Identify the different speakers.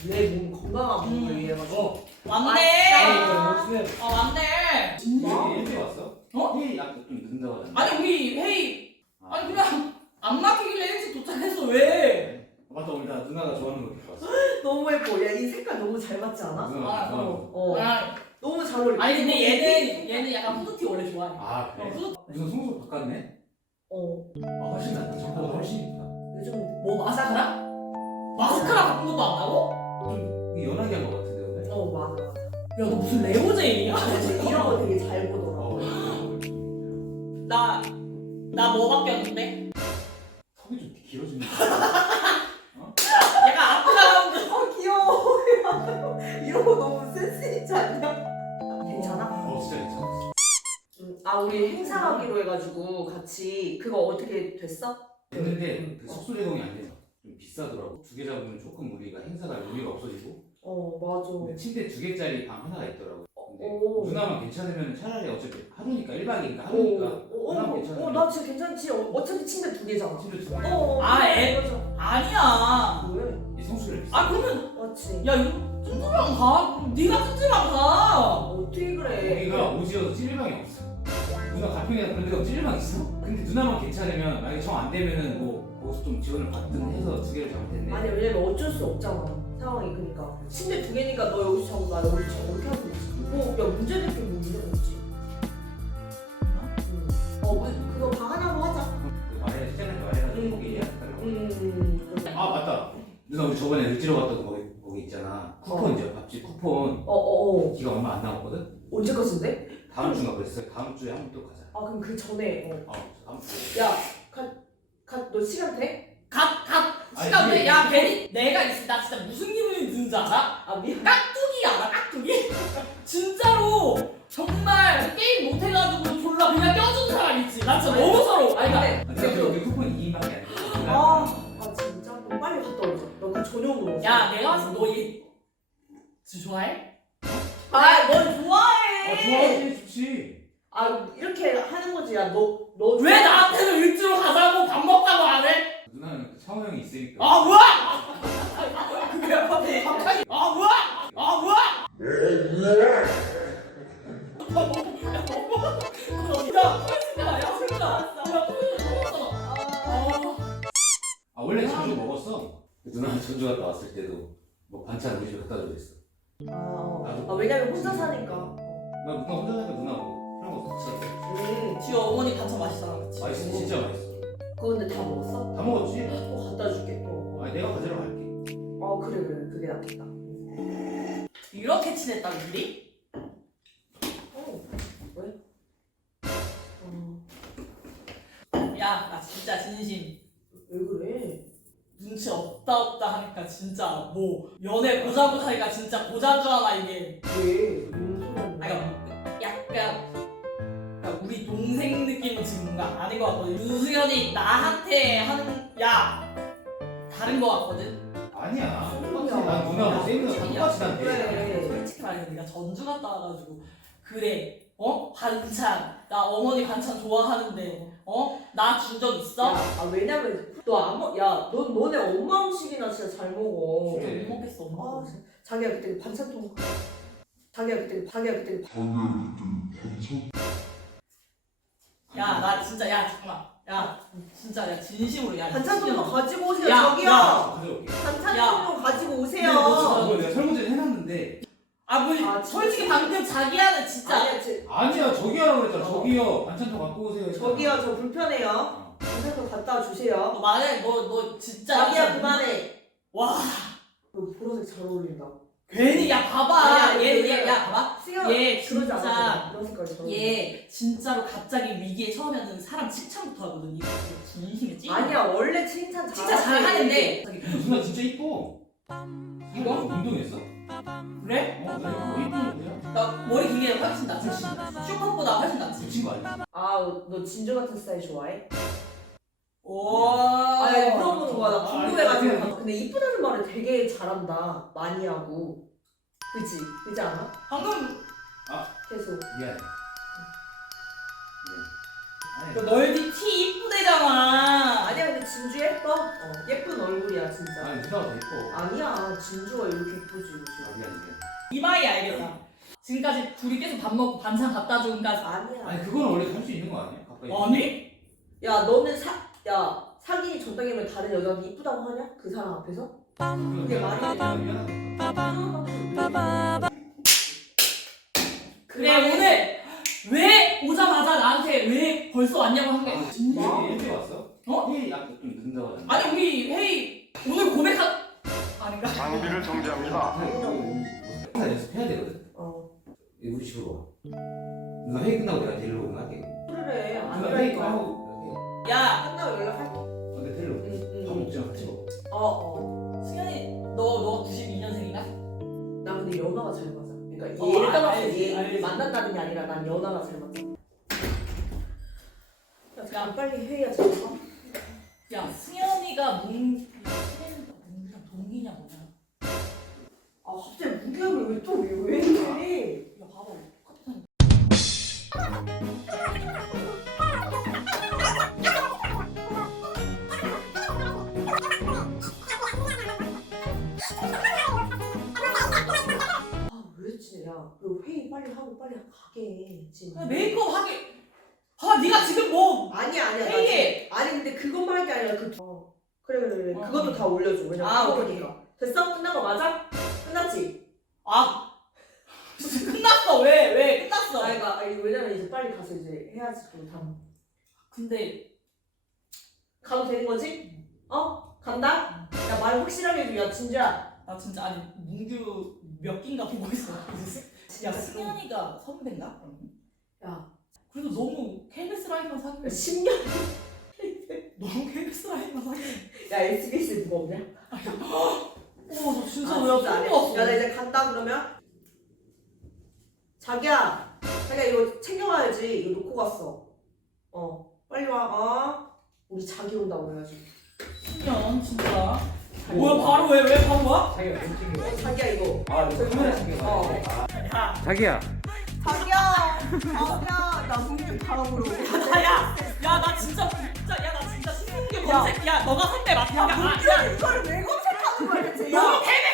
Speaker 1: 내 몸 건강한 몸을 위해 가지고.
Speaker 2: 왔네. 왔네.
Speaker 3: 회의 일찍 왔어?
Speaker 2: 어?
Speaker 3: 회의 아까 좀 늦는다고 하잖아.
Speaker 2: 아니 우리 회의 아니 그냥 안 막히길래 일찍 도착했어. 왜?
Speaker 3: 맞다, 우리 다 누나가 좋아하는 거 입고 왔어.
Speaker 1: 너무 예뻐. 야, 이 색깔 너무 잘 맞지 않아?
Speaker 3: 누나가 좋아하는 거.
Speaker 1: 너무 잘 어울려.
Speaker 2: 아니 근데 얘는 약간 후드티 원래 좋아해.
Speaker 3: 아, 그래?
Speaker 2: 후드
Speaker 3: 무슨 성수 바꿨네? 아, 훨씬 낫다. 저보다 훨씬 이쁘다.
Speaker 1: 요즘
Speaker 2: 뭐 마스카라? 마스카라 바꾼 것도 안다고?
Speaker 3: 좀 이게 연하게 한 거 같은데, 근데?
Speaker 1: 맞아.
Speaker 2: 야 너 무슨 레오제이야?
Speaker 1: 이런 거 되게 잘 보더라고.
Speaker 2: 나 뭐 바뀌었는데?
Speaker 3: 턱이 좀 길어지는 거
Speaker 2: 약간 아프다.
Speaker 1: 귀여워. 이런 거 너무 센스 있지 않냐? 괜찮아?
Speaker 3: 진짜 괜찮았어.
Speaker 1: 우리 행사하기로 해가지고 같이 그거 어떻게 됐어?
Speaker 3: 됐는데 그 숙소 제공이 안 돼서 좀 비싸더라고. 2개 잡으면 조금 우리가 행사가 의미가 없어지고.
Speaker 1: 맞아.
Speaker 3: 근데 침대 2개짜리 방 하나가 있더라고. 근데
Speaker 1: 오.
Speaker 3: 누나만 괜찮으면 차라리 어차피 하루니까 1박이니까 하루니까 누나만 괜찮으면
Speaker 1: 나 진짜 괜찮지. 어차피 침대 2개잖아.
Speaker 3: 침대 2개.
Speaker 1: 맞아.
Speaker 2: 아니야.
Speaker 1: 왜?
Speaker 3: 이 성수를 비싸.
Speaker 2: 아 그러면
Speaker 1: 맞지.
Speaker 2: 야 이거 찜질방 가. 네가 찜질방 가.
Speaker 1: 어떻게 그래?
Speaker 3: 여기가 오지여서 찔방이 없어. 누나 가평이나 그런 데가 찔방 있어? 근데 누나만 괜찮으면 만약에 정 안 되면은 뭐 거기서 좀 지원을 받든 해서 2개를 잡을 텐데.
Speaker 1: 아니 왜냐면 어쩔 수 없잖아. 상황이 그러니까. 침대 2개니까 너 여기서 자고 나 여기서 자고 이렇게 하면 되지. 야 문제 될게 뭐 문제가 있지. 그거 방 하나로 하자.
Speaker 3: 말해 시작할 때 말해가지고 거기 예약해달라고.
Speaker 1: 그래.
Speaker 3: 맞다. 누나 우리 저번에 을지로 갔던 거기 있잖아. 쿠폰이죠. 밥집 쿠폰. 기가 얼마 안 남았거든?
Speaker 1: 언제까지인데?
Speaker 3: 다음 주인가 그랬어요. 다음 주에 한 번 또 가자.
Speaker 1: 그럼 그 전에
Speaker 3: 다음 주에.
Speaker 1: 야, 너 시간 돼?
Speaker 2: 시간
Speaker 3: 아니,
Speaker 2: 돼? 야 베리 내가 있어. 나 진짜 무슨 기분이 드는지 알아?
Speaker 1: 미안.
Speaker 2: 깍두기 알아? 깍두기? 진짜로 정말 게임 못해가지고 졸라 그냥 껴준 사람 있지. 나 진짜 너무 서러워.
Speaker 1: 아니
Speaker 3: 근데 여기 쿠폰이 2인밖에 안 돼.
Speaker 1: 진짜? 그럼 빨리 갔다 오자. 너 그 저녁으로.
Speaker 2: 야 내가 봤을 때 너얘 진짜 좋아해?
Speaker 1: 널 좋아해.
Speaker 3: 좋아하지, 좋지.
Speaker 1: 이렇게 하는 거지. 야, 너
Speaker 2: 왜 나한테는 일주로 가자고 밥 먹자고 안 해?
Speaker 3: 누나는 그 창호 형이 있으니까.
Speaker 2: 뭐야? 그게 갑자기 뭐야?
Speaker 3: 원래 자주 먹었어. 누나가 전주 갔다 왔을 때도 뭐 반찬 우리 집에 갖다 주고 있어.
Speaker 1: 왜냐면 혼자 사니까.
Speaker 3: 나 누나 혼자 사니까 누나 뭐 그런 거 같이 하고.
Speaker 2: 지금 어머니 반찬 맛있잖아, 그치?
Speaker 3: 맛있어, 진짜 맛있어.
Speaker 1: 그거 근데 다 먹었어?
Speaker 3: 다 먹었지?
Speaker 1: 갖다 줄게.
Speaker 3: 아니 내가 가지러 갈게.
Speaker 1: 그래. 그게 낫겠다.
Speaker 2: 이렇게 친했다, 우리?
Speaker 1: 왜?
Speaker 2: 야, 나 진짜 진심.
Speaker 1: 왜 그래?
Speaker 2: 눈치 없다 하니까 진짜 뭐 연애 보자 하니까 진짜 보자인 줄 알아 이게.
Speaker 1: 왜?
Speaker 2: 약간 우리 동생 느낌은 지금 뭔가 아닌 것 같거든. 윤수연이 나한테 하는 다른 것 같거든.
Speaker 3: 아니야.
Speaker 1: 소리야.
Speaker 3: 난 누나 뭐 세이브가 다 똑같이 난 돼.
Speaker 1: 그래.
Speaker 2: 솔직히 말해서 내가 전주 갔다 와가지고 그래 반찬 나 어머니 반찬 좋아하는데 나 준 적 있어?
Speaker 1: 왜냐면 너네 엄마 음식이나 진짜 잘 먹어.
Speaker 2: 진짜 못 먹겠어 엄마.
Speaker 1: 자기야 그때 반찬통.
Speaker 2: 야 나 진짜 잠깐만 진짜 진심으로
Speaker 1: 반찬통 가지고 오세요.
Speaker 2: 야,
Speaker 1: 저기요.
Speaker 3: 가져올게.
Speaker 1: 반찬통 가지고 오세요.
Speaker 3: 그거 내가 설거지를 해놨는데.
Speaker 2: 솔직히 방금 자기야는 진짜
Speaker 3: 아니야, 저기 하라고 그랬잖아. 저기요. 반찬통 갖고 오세요.
Speaker 1: 저기요, 저 불편해요. 반찬통 갖다 주세요.
Speaker 2: 너 만약에 너 진짜
Speaker 1: 자기야 그만해.
Speaker 2: 와
Speaker 1: 너 보라색 잘 어울린다.
Speaker 2: 괜히 봐봐
Speaker 1: 아니야,
Speaker 2: 얘 봐봐
Speaker 1: 승현
Speaker 2: 얘
Speaker 1: 그러지
Speaker 2: 진짜
Speaker 1: 않아. 이런 색깔 잘 어울린다.
Speaker 2: 얘 진짜로 갑자기 위기에 처하면은 사람 칭찬부터 하거든. 이거 진심에 찐.
Speaker 1: 아니야 원래 칭찬
Speaker 2: 진짜 잘하는데.
Speaker 3: 누나 진짜 이뻐. 이거 운동했어?
Speaker 2: 그래?
Speaker 3: 나 이거 이쁘는 거야?
Speaker 2: 나 머리 긴 게 훨씬 낫지. 슈퍼보다 훨씬 낫지.
Speaker 3: 미친 거 아니야?
Speaker 1: 너 진주 같은 스타일 좋아해?
Speaker 2: 오.
Speaker 1: 물어보는 거야. 나
Speaker 3: 아니,
Speaker 1: 궁금해가지고. 근데 이쁘다는 말을 되게 잘한다. 많이 하고. 그지 않아?
Speaker 2: 방금
Speaker 1: 계속.
Speaker 3: 미안해.
Speaker 2: 너 넓이 티 이쁘대잖아.
Speaker 1: 아니야 근데 진주 예뻐. 예쁜 얼굴이야. 아니야 진짜.
Speaker 3: 아니 누나가 더 예뻐.
Speaker 1: 아니야 진주가 이렇게 예쁘지.
Speaker 3: 아, 미안.
Speaker 2: 이마이 알겠다. 지금까지 둘이 계속 밥 먹고 반찬 갖다 준까지.
Speaker 1: 아니야.
Speaker 3: 아니 그건 원래 할 수 있는 거 아니야? 가까이.
Speaker 2: 아니?
Speaker 1: 야 너는 사귄이 전당이면 다른 여자한테 이쁘다고 하냐? 그 사람 앞에서? 그게 말이 돼?
Speaker 2: 그래 오늘 왜 오자마자 나한테 왜 벌써 왔냐고 한 거야.
Speaker 3: 진짜 일찍 왔어?
Speaker 2: 어?
Speaker 3: 예, 약간 좀 늦는다고 하잖아.
Speaker 2: 아니 우리 회의 오늘 고백한 아닌가?
Speaker 4: 장비를 정지합니다.
Speaker 3: 항상 연습해야 되거든. 우리 집으로 와. 누나 회의 끝나고 내가 데리러 오면 할게.
Speaker 1: 그래 안
Speaker 3: 누나 회의
Speaker 1: 그러니까.
Speaker 3: 끝나고
Speaker 2: 야
Speaker 1: 끝나고 연락할게.
Speaker 3: 근데 데리러 올게. 밥 먹자 같이 먹어.
Speaker 2: 승현이 너가 92년생인가?
Speaker 1: 나 근데 연하가 잘 맞아. 그러니까
Speaker 2: 어,
Speaker 1: 얘를 떠나서
Speaker 2: 알지,
Speaker 1: 얘를
Speaker 2: 알지.
Speaker 1: 만난다는 게 아니라 난 연하가 잘 맞아. 야,
Speaker 2: 야.
Speaker 1: 자 빨리 회의야 잘 봐.
Speaker 2: 야 승현이가 승현이가 문이랑 동기냐 뭐냐?
Speaker 1: 아 갑자기 무기하면 왜또왜 이래?
Speaker 2: 야 봐봐 똑같은.
Speaker 1: 아왜 진짜 야 그리고 회의 빨리 하고 빨리 가게 지금.
Speaker 2: 야, 메이크업 하게. 아 네가 지금 뭐?
Speaker 1: 아니야 나
Speaker 2: 회의해.
Speaker 1: 지금- 아니 근데 그것만 할 게 아니라 그래 그것도 다 올려줘. 왜냐면
Speaker 2: 아,
Speaker 1: 그거니까. 됐어? 끝난 거 맞아? 끝났지?
Speaker 2: 아 끝났어 왜 끝났어?
Speaker 1: 아니 왜냐면 이제 빨리 가서 이제 해야지 그거 다.
Speaker 2: 근데
Speaker 1: 가도 되는 거지? 간다? 야 말 확실하게 해줘. 야 진주야.
Speaker 2: 나 진짜 아니 문규 몇 기인가 보고 있어. 야 승현이가 선배인가?
Speaker 1: 야
Speaker 2: 그래도 너무 KBS 라인만 사귀고
Speaker 1: 10년.
Speaker 2: 너무 KBS 라인만 사귀고.
Speaker 1: 야 SBS에 누가 없냐?
Speaker 2: 나 진짜
Speaker 1: 아,
Speaker 2: 왜
Speaker 1: 진짜 안 해.
Speaker 2: 처음 봤어.
Speaker 1: 야 나 이제 간다 그러면. 자기야 이거 챙겨가야지. 이거 놓고 갔어. 빨리 와. 우리 자기 온다고 해가지고.
Speaker 2: 승현 진짜. 뭐야 바로 왜 바로 와?
Speaker 3: 자기가 좀 챙겨.
Speaker 1: 자기야 이거.
Speaker 3: 아, 너 카메라 챙겨.
Speaker 2: 야
Speaker 3: 자기야.
Speaker 1: 자기야 나 문규 다음으로.
Speaker 2: 나 진짜 나 진짜 신문규 검색. 야 너가 선배 맞다.
Speaker 1: 이거를 왜 검색하는 거야 대체?
Speaker 2: 너무 KBS